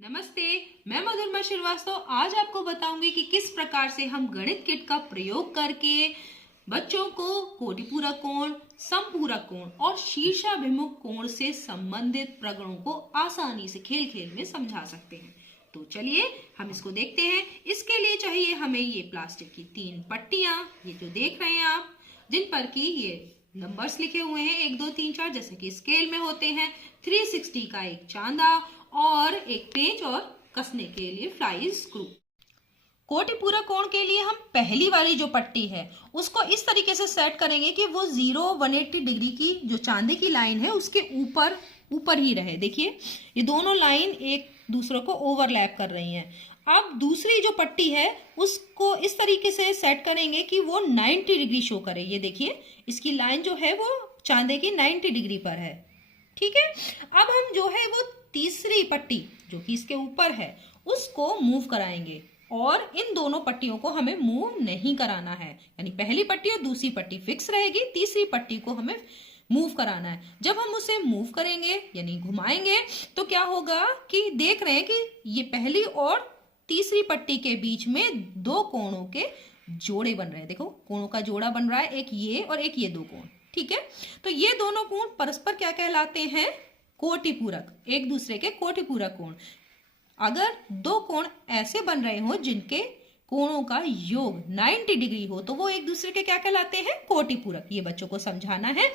नमस्ते, मैं मधुरमा श्रीवास्तव आज आपको बताऊंगी कि किस प्रकार से हम गणित किट का प्रयोग करके बच्चों को कोटिपूरक कोण, समपूरक कोण और शीर्षाभिमुख कोण से संबंधित प्रगणों को आसानी से खेल खेल में समझा सकते हैं। तो चलिए हम इसको देखते हैं। इसके लिए चाहिए हमें ये प्लास्टिक की 3 पट्टियां, ये जो देख रहे हैं आप, जिन पर कि ये नंबर्स लिखे हुए हैं 1 2 3 4 जैसे कि स्केल में होते हैं। 360 का एक चांदा और एक पेंच और कसने के लिए फ्लाई स्क्रू। कोटिपूरक कोण के लिए हम पहली वाली जो पट्टी है उसको इस तरीके से सेट करेंगे कि वो 180 डिग्री की जो चांदी की लाइन है उसके ऊपर ही रहे। देखिए ये दोनों लाइन एक दूसरे को ओवरलैप कर रही हैं। अब दूसरी जो पट्टी है उसको इस तरीके से सेट करेंगे कि वो 90 डिग्री शो करे। ये देखिए इसकी लाइन जो है वो चांदे की 90 डिग्री पर है। ठीक है, अब हम जो है वो तीसरी पट्टी जो कि इसके ऊपर है उसको मूव कराएंगे और इन दोनों पट्टियों को हमें मूव नहीं कराना है। यानी पहली पट्टी और दूसरी पट्टी फिक्स रहेगी, तीसरी पट्टी को हमें मूव कराना है। जब हम उसे मूव करेंगे यानी घुमाएंगे तो क्या होगा कि देख रहे हैं कि ये पहली और तीसरी पट्टी के बीच में 2 कोणों के जोड़े बन रहे हैं। देखो कोणों का जोड़ा बन रहा है, एक ये और एक ये 2 कोण। ठीक है, तो ये दोनों कोण परस्पर क्या कहलाते हैं? कोटिपूरक, एक दूसरे के कोटिपूरक कोण। अगर 2 कोण ऐसे बन रहे हो जिनके कोणों का योग 90 डिग्री हो तो वो एक दूसरे के क्या कहलाते हैं? कोटिपूरक। ये बच्चों को समझाना है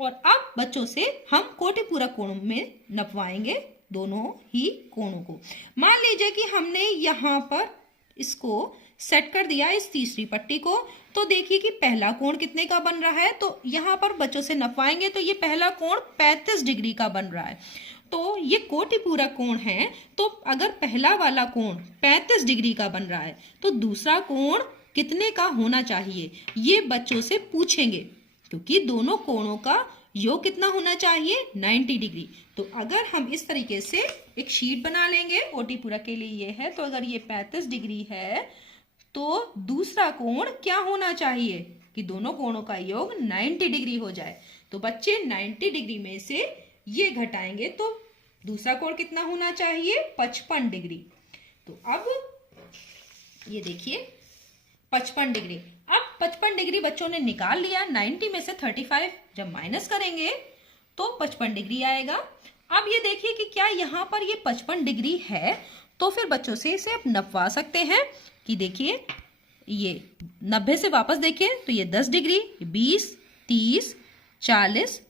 और अब बच्चों से हम कोटिपूरक कोण में नपवाएंगे दोनों ही कोणों को। मान लीजिए कि हमने यहाँ पर इसको सेट कर दिया इस तीसरी पट्टी को, तो देखिए कि पहला कोण कितने का बन रहा है। तो यहाँ पर बच्चों से नपवाएंगे तो ये पहला कोण 35 डिग्री का बन रहा है। तो ये कोटिपूरक कोण है। तो अगर पहला वाला कोण 35 डिग्री का बन रहा है तो दूसरा कोण कितने का होना चाहिए ये बच्चों से पूछेंगे, क्योंकि दोनों कोणों का योग कितना होना चाहिए? 90 डिग्री। तो अगर हम इस तरीके से एक शीट बना लेंगे, कोटिपूरक के लिए ये है, तो अगर ये 35 डिग्री है तो दूसरा कोण क्या होना चाहिए कि दोनों कोणों का योग 90 डिग्री हो जाए। तो बच्चे 90 डिग्री में से ये घटाएंगे तो दूसरा कोण कितना होना चाहिए? 55 डिग्री। तो अब ये देखिए 55 डिग्री। अब 55 डिग्री बच्चों ने निकाल लिया। 90 में से 35 जब माइनस करेंगे तो 55 डिग्री आएगा। अब ये देखिए कि क्या यहाँ पर ये 55 डिग्री है, तो फिर बच्चों से इसे आप नपवा सकते हैं कि देखिए ये 90 से वापस देखिए तो ये 10 डिग्री, 20, 30, 40,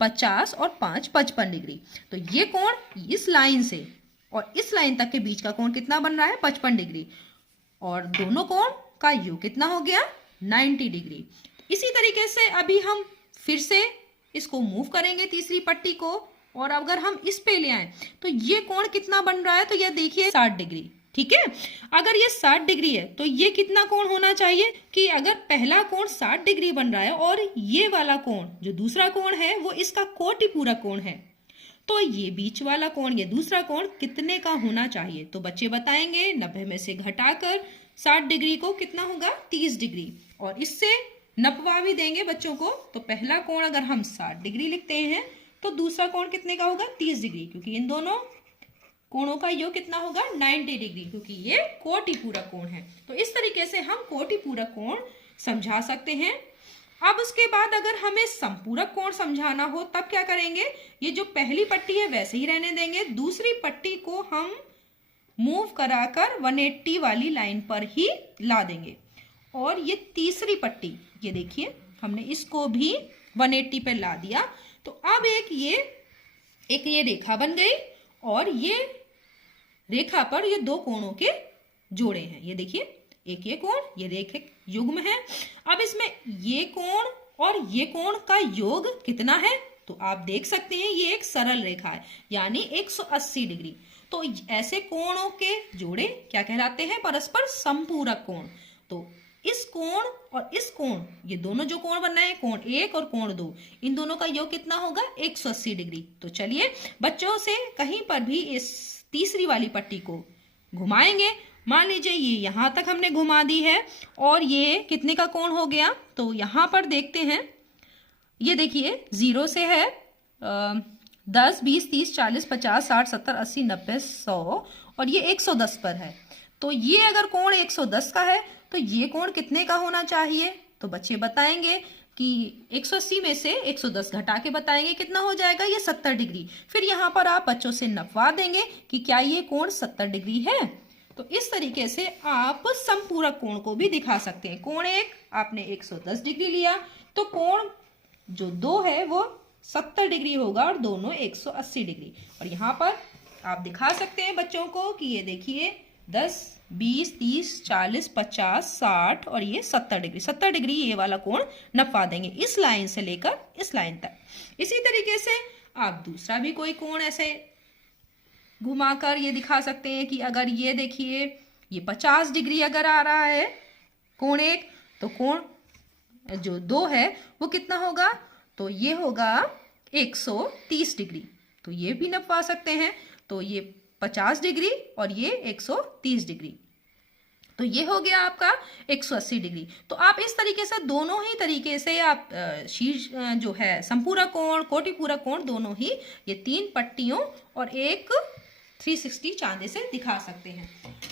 50 और 5 55 डिग्री। तो ये कोण इस लाइन से और इस लाइन तक के बीच का कोण कितना बन रहा है? 55 डिग्री। और दोनों कोण का योग कितना हो गया? 90 डिग्री। इसी तरीके से अभी हम फिर से इसको मूव करेंगे तीसरी पट्टी को, और अगर हम इस पे ले आए तो ये कोण कितना बन रहा है? तो ये देखिए 60 डिग्री। ठीक है, अगर ये 60 डिग्री है तो ये कितना कोण होना चाहिए कि अगर पहला कोण 60 डिग्री बन रहा है और ये वाला कोण जो दूसरा कोण है वो इसका कोटिपूरक कोण है, तो ये बीच वाला कोण, ये दूसरा कोण कितने का होना चाहिए? तो बच्चे बताएंगे 90 में से घटाकर 60 डिग्री को कितना होगा? 30 डिग्री। और इससे नपवा भी देंगे बच्चों को। तो पहला कोण अगर हम 60 डिग्री लिखते हैं तो दूसरा कोण कितने का होगा? 30 डिग्री, क्योंकि इन दोनों कोणों का योग कितना होगा? 90 डिग्री, क्योंकि ये कोटिपूरक कोण है। तो इस तरीके से हम कोटिपूरक कोण समझा सकते हैं। अब उसके बाद अगर हमें समपूरक कोण समझाना हो तब क्या करेंगे? ये जो पहली पट्टी है वैसे ही रहने देंगे, दूसरी पट्टी को हम मूव कराकर 180 वाली लाइन पर ही ला देंगे। और ये तीसरी पट्टी, ये देखिए हमने इसको भी 180 पे ला दिया। तो अब एक ये रेखा बन गई और ये रेखा पर ये 2 कोणों के जोड़े हैं। ये देखिए एक ये कोण, ये रेखिक युग्म है। अब इसमें ये कोण और ये कोण का योग कितना है? तो आप देख सकते हैं ये एक सरल रेखा है, यानी 180 डिग्री। तो ऐसे कोणों के जोड़े क्या कहलाते हैं? परस्पर समपूरक कोण। तो इस कोण और इस कोण, ये दोनों जो कोण बन रहे हैं, कोण 1 और कोण 2, इन दोनों का योग कितना होगा? 180 डिग्री। तो चलिए बच्चों से कहीं पर भी इस तीसरी वाली पट्टी को घुमाएंगे। मान लीजिए ये यहां तक हमने घुमा दी है और ये कितने का कोण हो गया? तो यहां पर देखते हैं, ये देखिए 0 से है 10, 20, 30, 40, 50, 60, 70, 80, 90, 100 और ये 110 पर है। तो ये अगर कोण 110 का है तो ये कोण कितने का होना चाहिए? तो बच्चे बताएंगे कि 180 में से 110 घटा के बताएंगे कितना हो जाएगा, ये 70 डिग्री। फिर यहाँ पर आप बच्चों से नपवा देंगे कि क्या ये कोण 70 डिग्री है। तो इस तरीके से आप समपूरक कोण को भी दिखा सकते हैं। कोण एक आपने 110 डिग्री लिया तो कोण जो दो है वो 70 डिग्री होगा और दोनों 180 डिग्री। और यहाँ पर आप दिखा सकते हैं बच्चों को कि ये देखिए 10, 20, 30, 40, 50, 60 और ये 70 डिग्री। 70 डिग्री ये वाला कोण नपवा देंगे इस लाइन से लेकर इस लाइन तक। इसी तरीके से आप दूसरा भी कोई कोण ऐसे घुमाकर ये दिखा सकते हैं कि अगर ये देखिए ये 50 डिग्री अगर आ रहा है कोण एक, तो कोण जो दो है वो कितना होगा? तो ये होगा 130 डिग्री। तो ये भी नपवा सकते हैं। तो ये 50 डिग्री और ये 130 डिग्री, तो ये हो गया आपका 180 डिग्री। तो आप इस तरीके से दोनों ही तरीके से आप शीर्ष जो है संपूरक कोण, कोटिपूरक कोण, दोनों ही ये 3 पट्टियों और एक 360 चांदे से दिखा सकते हैं।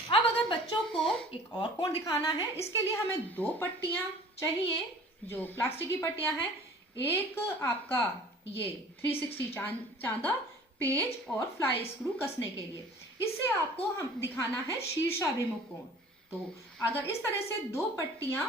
अब अगर बच्चों को एक और कोण दिखाना है, इसके लिए हमें 2 पट्टियां चाहिए जो प्लास्टिक की पट्टियां हैं। एक आपका ये 360 चांदा, पेज और फ्लाई स्क्रू कसने के लिए। इससे आपको हम दिखाना है शीर्षाभिमुख कोण। तो अगर इस तरह से 2 पट्टियां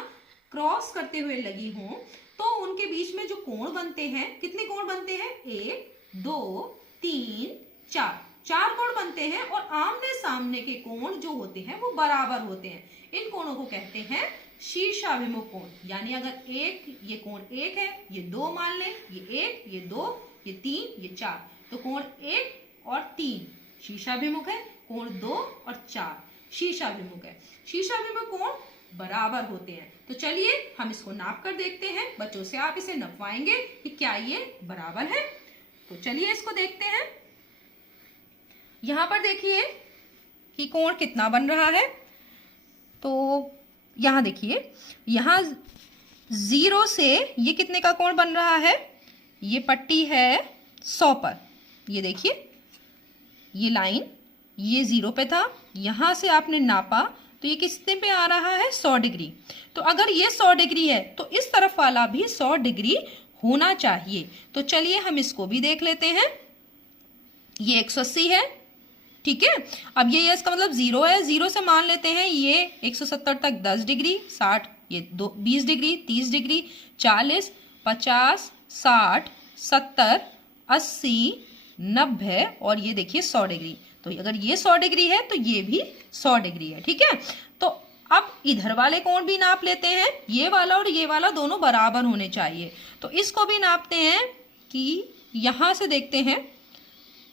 क्रॉस करते हुए लगी हों तो उनके बीच में जो कोण बनते हैं, कितने कोण बनते हैं? 1, 2, 3, 4 कोण बनते हैं। और आमने सामने के कोण जो होते हैं वो बराबर होते हैं। इन कोणों को कहते हैं शीर्षाभिमुख कोण। यानी अगर ये कोण 1 है, ये 2 मान लें, ये 1, ये 2, ये 3, ये 4, तो कोण 1 और 3 शीर्षाभिमुख है, कोण 2 और 4 शीर्षाभिमुख है। शीर्षाभिमुख कोण बराबर होते हैं। तो चलिए हम इसको नाप कर देखते हैं। बच्चों से आप इसे नपवाएंगे कि क्या ये बराबर है। तो चलिए इसको देखते हैं। यहां पर देखिए कि कोण कितना बन रहा है। तो यहां देखिए, यहां 0 से ये कितने का कोण बन रहा है? ये पट्टी है 100 पर। ये देखिए ये लाइन, ये 0 पे था, यहां से आपने नापा तो ये कितने पे आ रहा है? 100 डिग्री। तो अगर ये 100 डिग्री है तो इस तरफ वाला भी 100 डिग्री होना चाहिए। तो चलिए हम इसको भी देख लेते हैं। ये 180 है, ठीक है। अब ये इसका मतलब 0 है। 0 से मान लेते हैं ये 170 तक 10 डिग्री, 60 ये 20 डिग्री, 30 डिग्री, 40, 50, 60, 70, 80, 90 और ये देखिए 100 डिग्री। तो अगर ये 100 डिग्री है तो ये भी 100 डिग्री है, ठीक है। तो अब इधर वाले कोण भी नाप लेते हैं। ये वाला और ये वाला दोनों बराबर होने चाहिए। तो इसको भी नापते हैं कि यहां से देखते हैं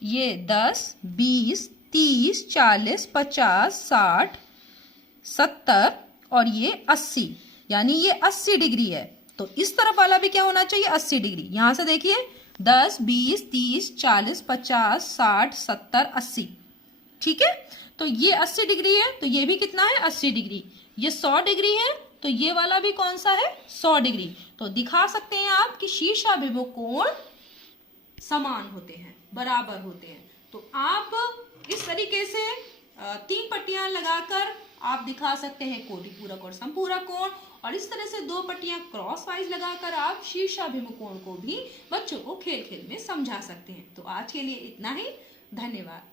ये 10, 20, 30, 40, 50, 60, 70 और ये 80, यानी ये 80 डिग्री है। तो इस तरफ वाला भी क्या होना चाहिए? 80 डिग्री। यहां से देखिए 10, 20, 30, 40, 50, 60, 70, 80, ठीक है। तो ये 80 डिग्री है तो ये भी कितना है? 80 डिग्री। ये 100 डिग्री है तो ये वाला भी कौन सा है? 100 डिग्री। तो दिखा सकते हैं आप कि शीर्षाभिमुख कोण समान होते हैं, बराबर होते हैं। तो आप इस तरीके से 3 पट्टियां लगाकर आप दिखा सकते हैं कोटिपूरक और समपूरक कोण। और इस तरह से 2 पट्टियां क्रॉस वाइज लगाकर आप शीर्षाभिमुख कोण को भी बच्चों को खेल खेल में समझा सकते हैं। तो आज के लिए इतना ही। धन्यवाद।